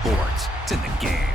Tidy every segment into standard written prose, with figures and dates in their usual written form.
sports. It's in the game.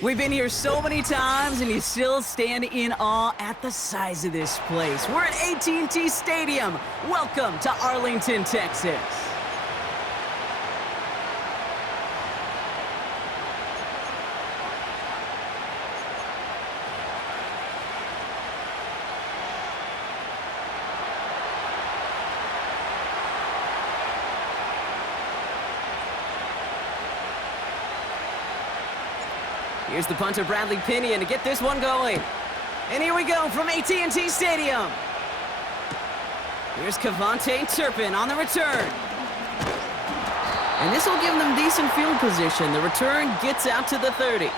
We've been here so many times, and you still stand in awe at the size of this place. We're at AT&T Stadium. Welcome to Arlington, Texas. Here's the punter, Bradley Pinion, to get this one going. And here we go from AT&T Stadium. Here's Kavontae Turpin on the return. And this will give them decent field position. The return gets out to the 30.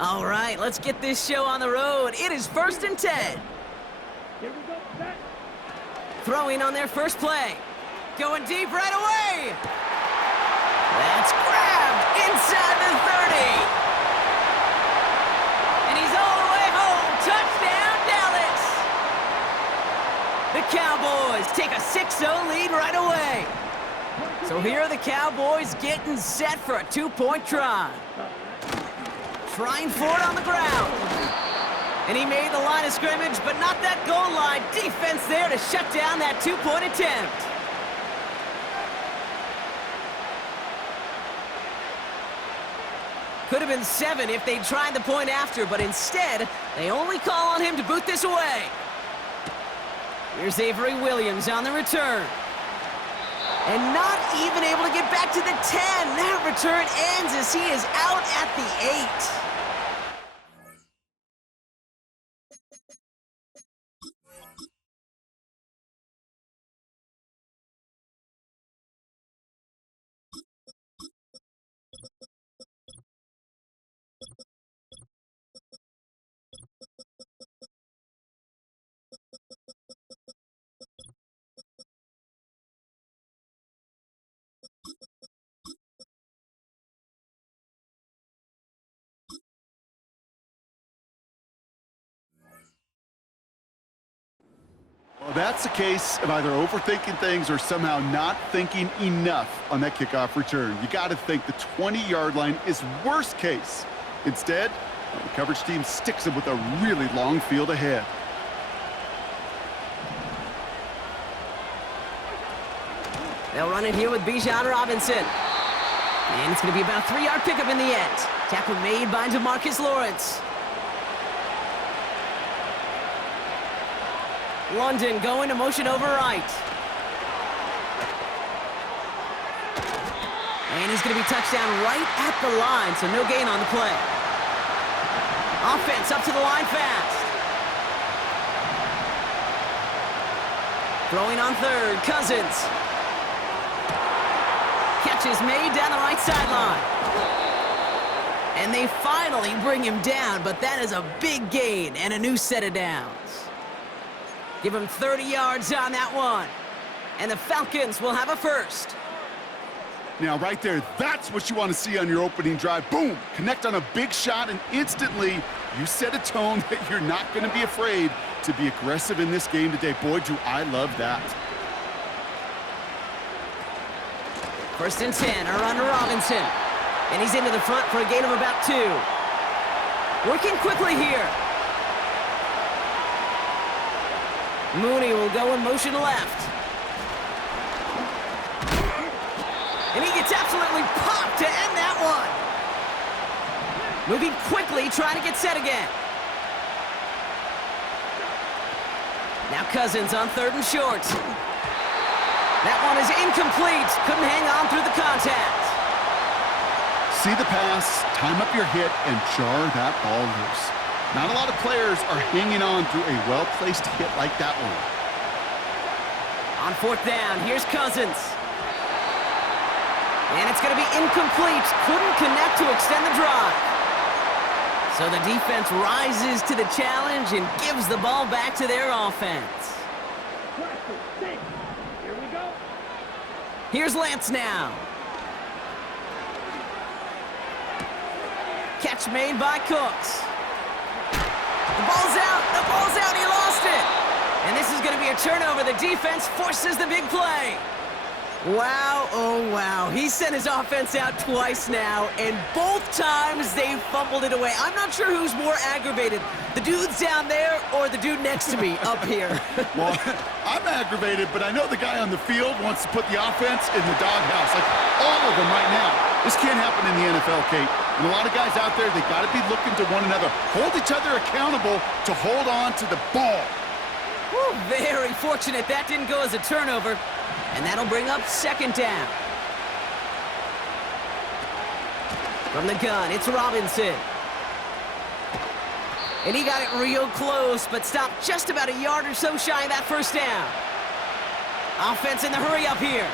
All right, let's get this show on the road. It is 1st and 10. Here we go, set. Throwing on their first play. Going deep right away. That's grabbed inside the 30. And he's all the way home. Touchdown, Dallas. The Cowboys take a 6-0 lead right away. So here are the Cowboys getting set for a 2-point try. Trying for it on the ground. And he made the line of scrimmage, but not that goal line. Defense there to shut down that 2-point attempt. Could have been 7 if they'd tried the point after, but instead, they only call on him to boot this away. Here's Avery Williams on the return. And not even able to get back to the 10. That return ends as he is out at the 8. Well, That's a case of either overthinking things or somehow not thinking enough on that kickoff return. You got to think the 20-yard line is worst case. Instead, the coverage team sticks them with a really long field ahead. They'll run it here with Bijan Robinson. And it's going to be about a 3-yard pickup in the end. Tackle made by DeMarcus Lawrence. London going to motion over right. And he's going to be touchdown right at the line, so no gain on the play. Offense up to the line fast. Throwing on third, Cousins. Catch is made down the right sideline. And they finally bring him down, but that is a big gain and a new set of downs. Give him 30 yards on that one. And the Falcons will have a first. Now, right there, that's what you want to see on your opening drive. Boom! Connect on a big shot, and instantly you set a tone that you're not going to be afraid to be aggressive in this game today. Boy, do I love that. 1st and 10, a run to Robinson. And he's into the front for a gain of about 2. Working quickly here. Mooney will go in motion left. And he gets absolutely popped to end that one. Moving quickly, trying to get set again. Now Cousins on 3rd and short. That one is incomplete. Couldn't hang on through the contact. See the pass, time up your hit, and jar that ball loose. Not a lot of players are hanging on through a well-placed hit like that one. On 4th down, here's Cousins. And it's going to be incomplete. Couldn't connect to extend the drive. So the defense rises to the challenge and gives the ball back to their offense. Here we go. Here's Lance now. Catch made by Cooks. The ball's out. The ball's out. He lost it. And this is going to be a turnover. The defense forces the big play. Wow, oh wow. He sent his offense out twice now, and both times they fumbled it away. I'm not sure who's more aggravated, the dudes down there or the dude next to me up here. Well, I'm aggravated, but I know the guy on the field wants to put the offense in the doghouse, like all of them right now. This can't happen in the NFL, Kate. And a lot of guys out there, they got to be looking to one another. Hold each other accountable to hold on to the ball. Whew, very fortunate that didn't go as a turnover. And that'll bring up 2nd down. From the gun, it's Robinson. And he got it real close, but stopped just about a yard or so shy of that 1st down. Offense in the hurry up here.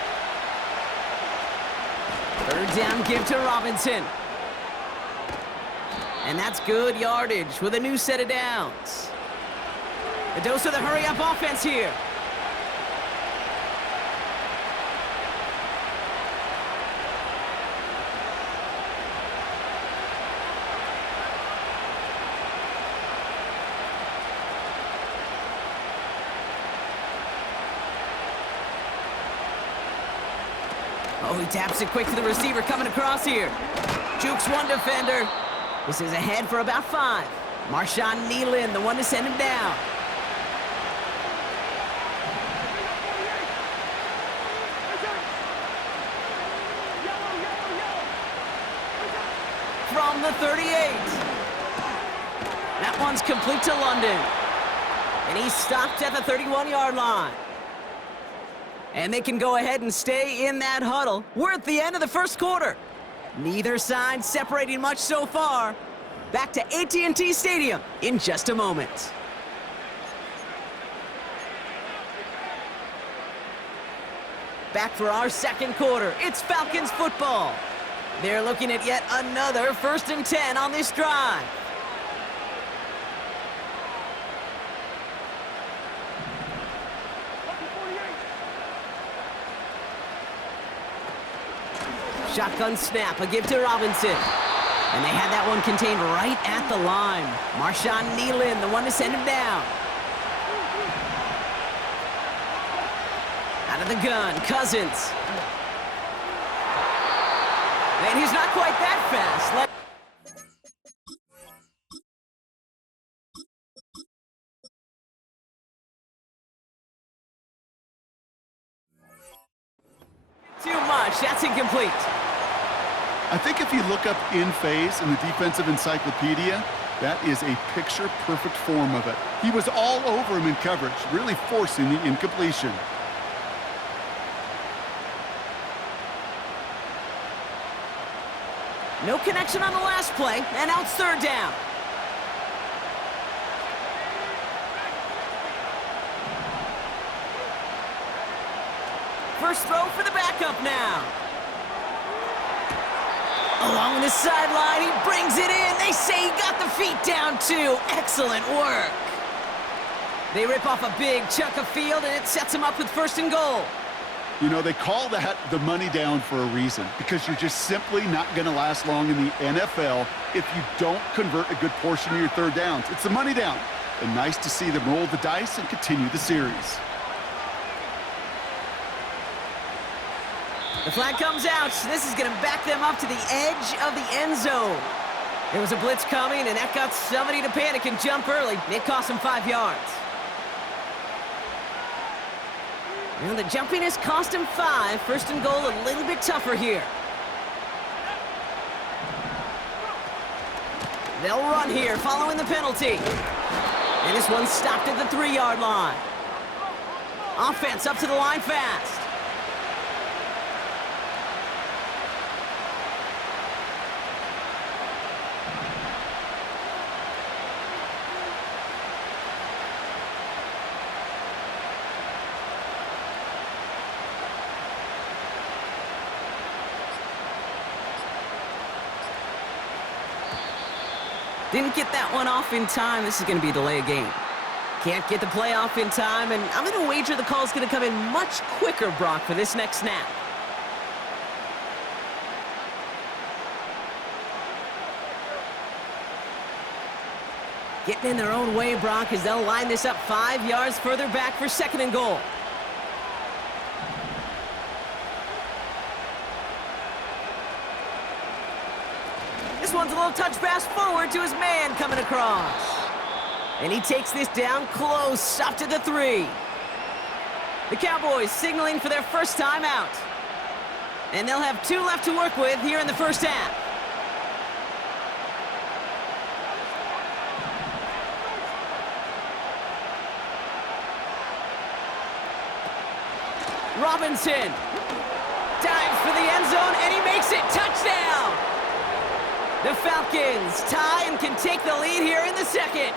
3rd down give to Robinson. And that's good yardage with a new set of downs. A dose of the hurry up offense here. Oh, he taps it quick to the receiver coming across here. Jukes one defender. This is ahead for about 5. Marshawn Nealon, the one to send him down. From the 38. That one's complete to London. And he's stopped at the 31-yard line. And they can go ahead and stay in that huddle. We're at the end of the 1st quarter. Neither side separating much so far. Back to AT&T Stadium in just a moment. Back for our 2nd quarter. It's Falcons football. They're looking at yet another 1st and 10 on this drive. Shotgun snap, a give to Robinson. And they had that one contained right at the line. Marshawn Nealon, the one to send him down. Out of the gun, Cousins. And he's not quite that fast. Too much. That's incomplete. I think if you look up in phase in the defensive encyclopedia, that is a picture-perfect form of it. He was all over him in coverage, really forcing the incompletion. No connection on the last play, and now it's third down. First throw for the backup now. Along the sideline, he brings it in. They say he got the feet down, too. Excellent work. They rip off a big chunk of field, and it sets him up with first and goal. You know, they call that the money down for a reason, because you're just simply not going to last long in the NFL if you don't convert a good portion of your third downs. It's the money down. And nice to see them roll the dice and continue the series. The flag comes out. This is going to back them up to the edge of the end zone. There was a blitz coming, and that got somebody to panic and jump early. It cost them 5 yards. And the jumpiness cost him 5. First and goal a little bit tougher here. They'll run here following the penalty. And this one's stopped at the 3-yard line. Offense up to the line fast. Didn't get that one off in time. This is going to be a delay of game. Can't get the play off in time, and I'm going to wager the call's going to come in much quicker, Brock, for this next snap. Getting in their own way, Brock, as they'll line this up 5 yards further back for second and goal. This one's a little touch pass forward to his man coming across. And he takes this down close, up to the 3. The Cowboys signaling for their first time out. And they'll have 2 left to work with here in the first half. Robinson dives for the end zone, and he makes it. Touchdown! The Falcons tie and can take the lead here in the second.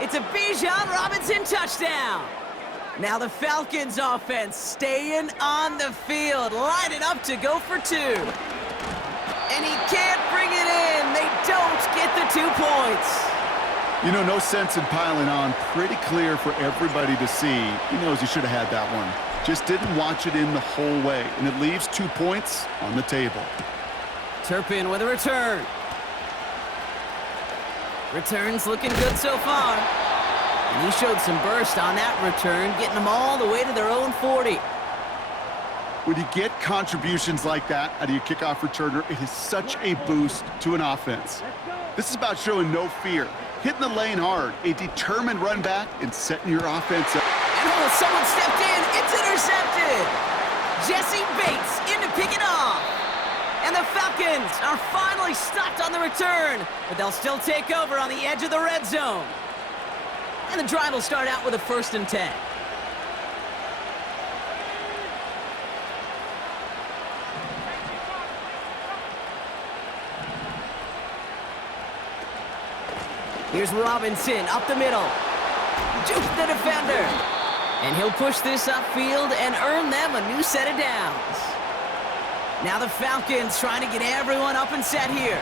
It's a Bijan Robinson touchdown. Now the Falcons offense staying on the field, lining up to go for 2. And he can't bring it in. They don't get the 2 points. You know, no sense in piling on. Pretty clear for everybody to see. He knows he should have had that one. Just didn't watch it in the whole way. And it leaves 2 points on the table. Turpin with a return. Return's looking good so far. And he showed some burst on that return, getting them all the way to their own 40. When you get contributions like that out of your kickoff returner, it is such a boost to an offense. This is about showing no fear, hitting the lane hard, a determined run back, and setting your offense up. And oh, someone stepped in. It's intercepted. Jesse Bates in to pick it off. And the Falcons are finally stopped on the return, but they'll still take over on the edge of the red zone. And the drive will start out with a 1st and 10. Here's Robinson up the middle. Juke the defender. And he'll push this upfield and earn them a new set of downs. Now the Falcons trying to get everyone up and set here.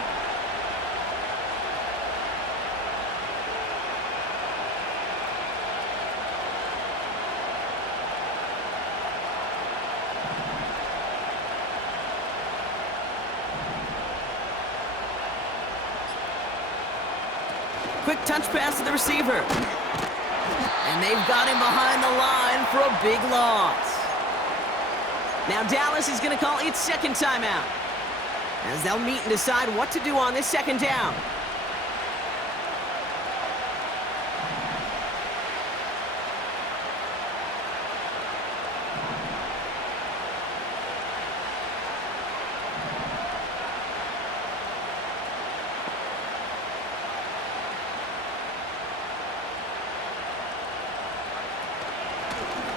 Quick touch pass to the receiver. And they've got him behind the line for a big loss. Now Dallas is going to call its second timeout, as they'll meet and decide what to do on this second down.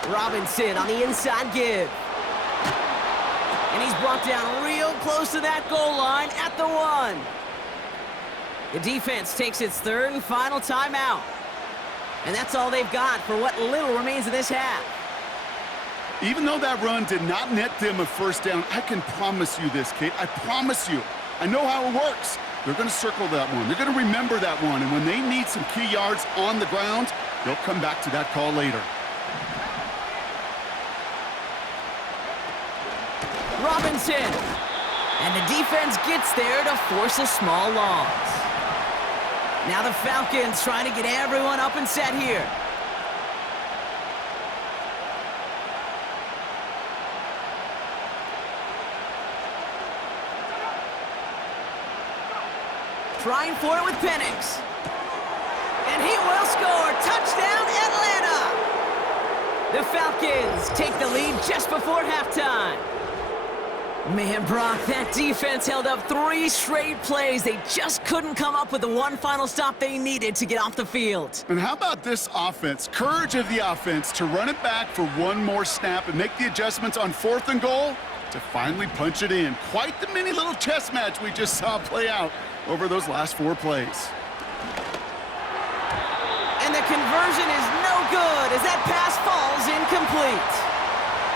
Robinson on the inside give. And he's brought down real close to that goal line at the 1. The defense takes its third and final timeout. And that's all they've got for what little remains of this half. Even though that run did not net them a first down, I can promise you this, Kate. I promise you. I know how it works. They're going to circle that one. They're going to remember that one. And when they need some key yards on the ground, they'll come back to that call later. Robinson. And the defense gets there to force a small loss. Now the Falcons trying to get everyone up and set here. Trying for it with Penix. And he will score. Touchdown, Atlanta! The Falcons take the lead just before halftime. Man, Brock, that defense held up 3 straight plays. They just couldn't come up with the one final stop they needed to get off the field. And how about this offense? Courage of the offense to run it back for one more snap and make the adjustments on 4th and goal to finally punch it in. Quite the mini little chess match we just saw play out over those last 4 plays. And the conversion is no good as that pass falls incomplete.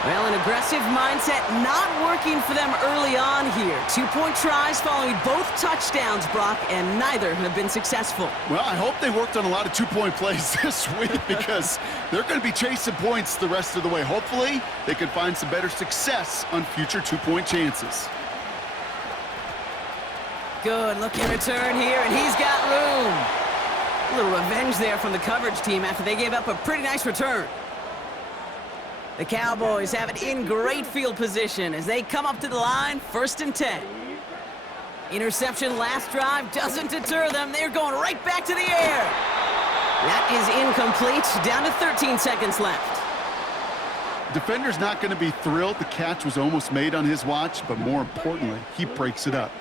Well, an aggressive mindset not working for them early on here. 2-point tries following both touchdowns, Brock, and neither have been successful. Well, I hope they worked on a lot of 2-point plays this week because they're going to be chasing points the rest of the way. Hopefully, they can find some better success on future 2-point chances. Good looking return here, and he's got room. A little revenge there from the coverage team after they gave up a pretty nice return. The Cowboys have it in great field position as they come up to the line, 1st and 10. Interception last drive doesn't deter them. They're going right back to the air. That is incomplete. Down to 13 seconds left. Defender's not going to be thrilled. The catch was almost made on his watch, but more importantly, he breaks it up.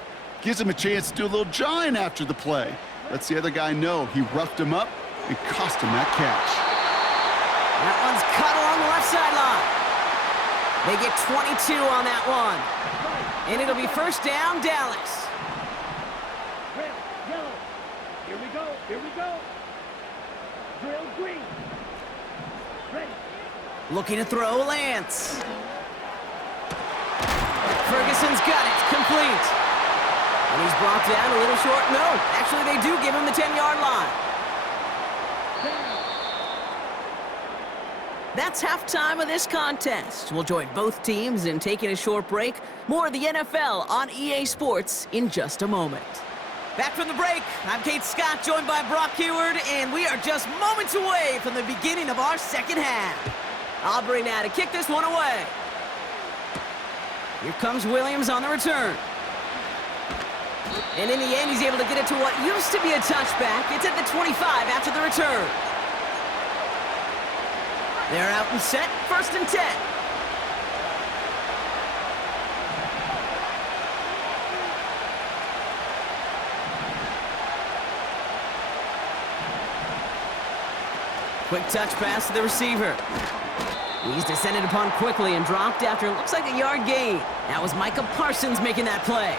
Gives him a chance to do a little jawing after the play. Lets the other guy know he roughed him up and cost him that catch. That one's cut along the left sideline. They get 22 on that one. And it'll be 1st down, Dallas. Red, yellow. Here we go. Here we go. Drill green. Ready. Looking to throw, Lance. Ferguson's got it. Complete. And he's brought down a little short. No, actually they do give him the 10-yard line. That's halftime of this contest. We'll join both teams in taking a short break. More of the NFL on EA Sports in just a moment. Back from the break, I'm Kate Scott, joined by Brock Heward, and we are just moments away from the beginning of our second half. Aubrey now to kick this one away. Here comes Williams on the return. And in the end, he's able to get it to what used to be a touchback. It's at the 25 after the return. They're out and set, 1st and 10. Quick touch pass to the receiver. He's descended upon quickly and dropped after it looks like a yard gain. That was Micah Parsons making that play.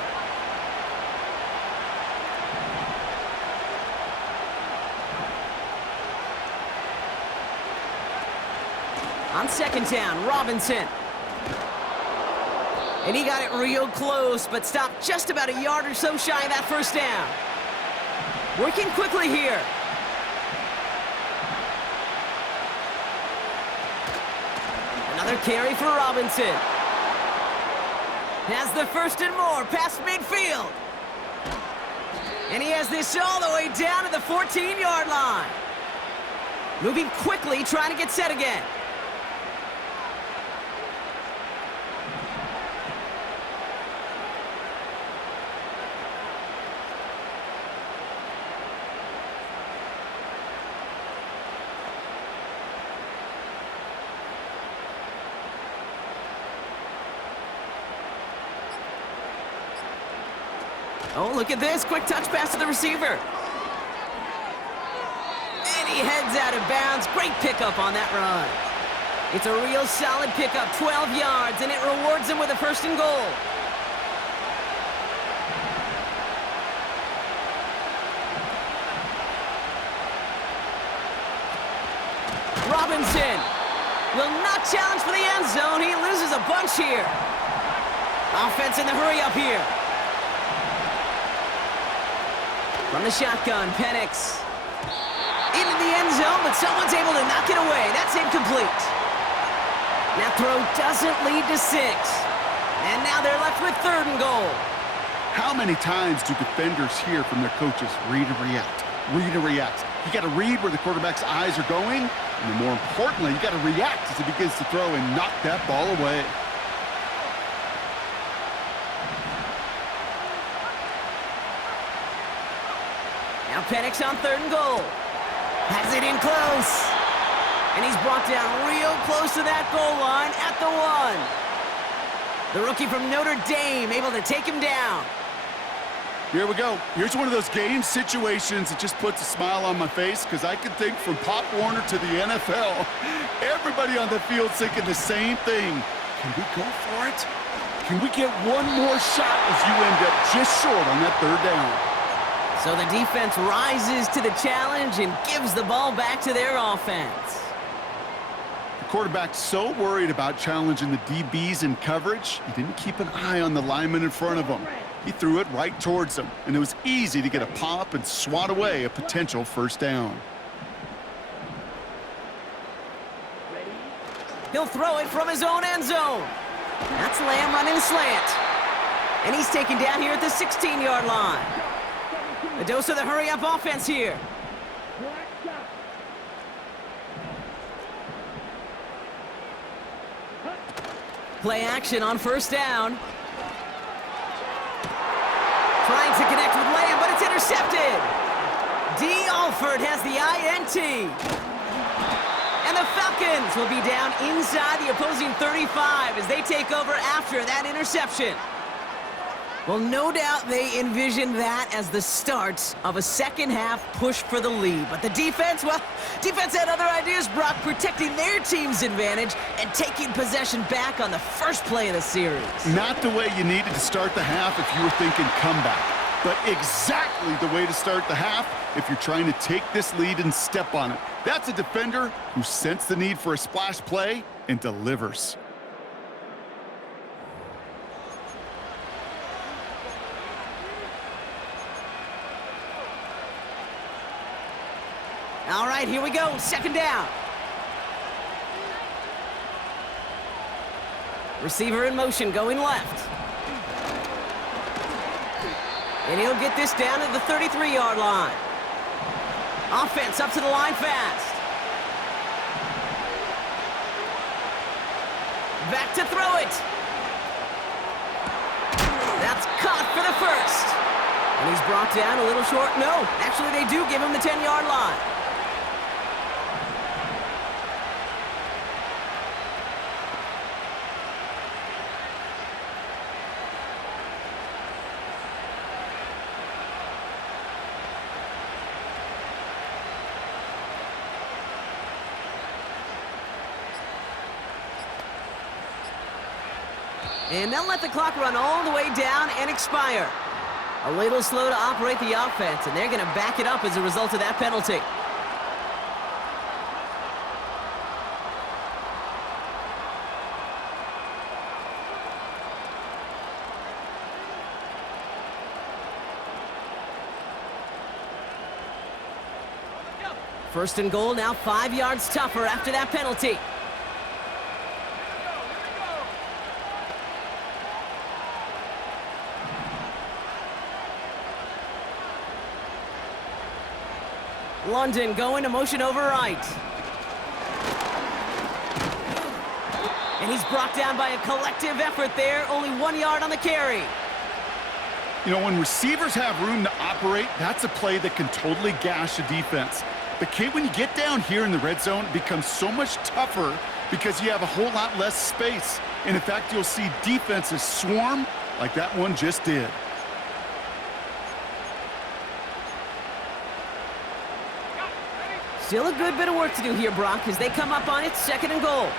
On 2nd down, Robinson. And he got it real close, but stopped just about a yard or so shy of that 1st down. Working quickly here. Another carry for Robinson. Has the 1st and more past midfield. And he has this all the way down to the 14-yard line. Moving quickly, trying to get set again. Oh, look at this. Quick touch pass to the receiver. And he heads out of bounds. Great pickup on that run. It's a real solid pickup, 12 yards, and it rewards him with a 1st and goal. Robinson will not challenge for the end zone. He loses a bunch here. Offense in the hurry up here. From the shotgun, Penix. Into the end zone, but someone's able to knock it away. That's incomplete. That throw doesn't lead to 6. And now they're left with 3rd and goal. How many times do defenders hear from their coaches, read and react, read and react? You got to read where the quarterback's eyes are going, and more importantly, you got to react as he begins to throw and knock that ball away. Now Penix on 3rd and goal. Has it in close. And he's brought down real close to that goal line at the 1. The rookie from Notre Dame able to take him down. Here we go. Here's one of those game situations that just puts a smile on my face because I can think from Pop Warner to the NFL. Everybody on the field thinking the same thing. Can we go for it? Can we get one more shot as you end up just short on that 3rd down? So the defense rises to the challenge and gives the ball back to their offense. The quarterback's so worried about challenging the DBs in coverage, he didn't keep an eye on the lineman in front of him. He threw it right towards him, and it was easy to get a pop and swat away a potential 1st down. He'll throw it from his own end zone. That's Lamb running slant. And he's taken down here at the 16-yard line. A dose of the hurry-up offense here. Play action on 1st down. Trying to connect with Lamb, but it's intercepted. D. Alford has the INT. And the Falcons will be down inside the opposing 35 as they take over after that interception. Well, no doubt they envisioned that as the start of a 2nd half push for the lead. But the defense, well, defense had other ideas, Brock, protecting their team's advantage and taking possession back on the 1st play of the series. Not the way you needed to start the half if you were thinking comeback, but exactly the way to start the half if you're trying to take this lead and step on it. That's a defender who sensed the need for a splash play and delivers. All right, here we go. 2nd down. Receiver in motion, going left. And he'll get this down to the 33-yard line. Offense up to the line fast. Back to throw it. That's caught for the 1st. And he's brought down a little short. No, actually they do give him the 10-yard line. And they'll let the clock run all the way down and expire. A little slow to operate the offense, and they're going to back it up as a result of that penalty. First and goal, now 5 yards tougher after that penalty. London going to motion over right. And he's brought down by a collective effort there. Only 1 yard on the carry. You know, when receivers have room to operate, that's a play that can totally gash a defense. But, Kate, when you get down here in the red zone, it becomes so much tougher because you have a whole lot less space. And, in fact, you'll see defenses swarm like that one just did. Still a good bit of work to do here, Brock, as they come up on it, 2nd and goal.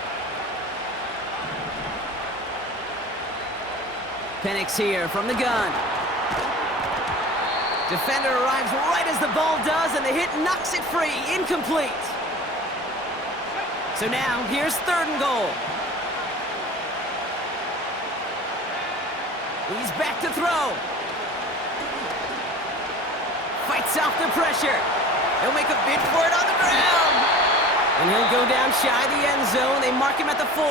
Penix here from the gun. Defender arrives right as the ball does, and the hit knocks it free. Incomplete. So now, here's 3rd and goal. He's back to throw. Fights off the pressure. He'll make a bid for it on the ground. And he'll go down shy of the end zone. They mark him at the 4.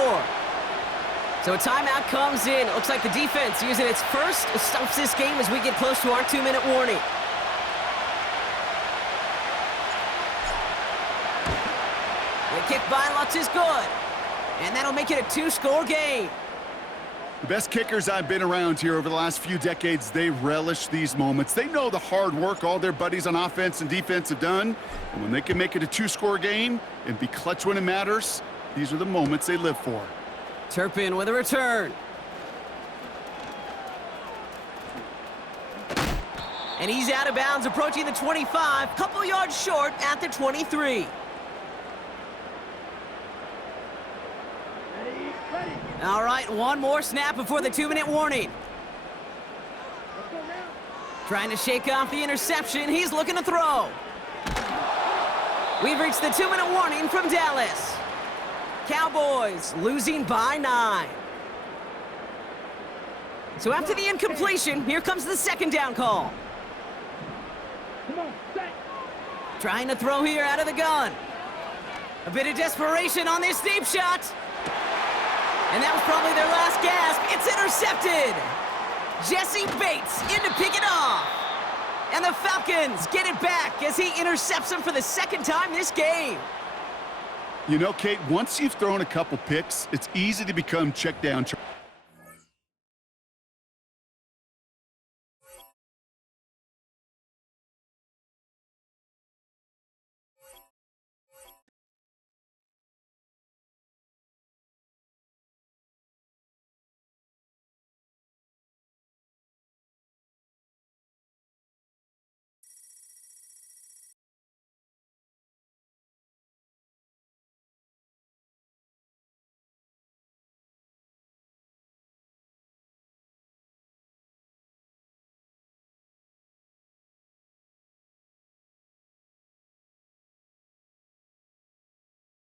So a timeout comes in. It looks like the defense using its first stops this game as we get close to our 2-minute warning. The kick by Lutz is good. And that'll make it a 2-score game. The best kickers I've been around here over the last few decades, they relish these moments. They know the hard work all their buddies on offense and defense have done. And when they can make it a 2-score game and be clutch when it matters, these are the moments they live for. Turpin with a return. And he's out of bounds, approaching the 25, couple yards short at the 23. Ready. All right, one more snap before the 2-minute warning. Let's go now. Trying to shake off the interception. He's looking to throw. We've reached the 2-minute warning from Dallas. Cowboys losing by 9. So after the incompletion, here comes the 2nd down call. Come on, set. Trying to throw here out of the gun. A bit of desperation on this deep shot. And that was probably their last gasp. It's intercepted. Jesse Bates in to pick it off. And the Falcons get it back as he intercepts him for the 2nd time this game. You know, Kate, once you've thrown a couple picks, it's easy to become check down.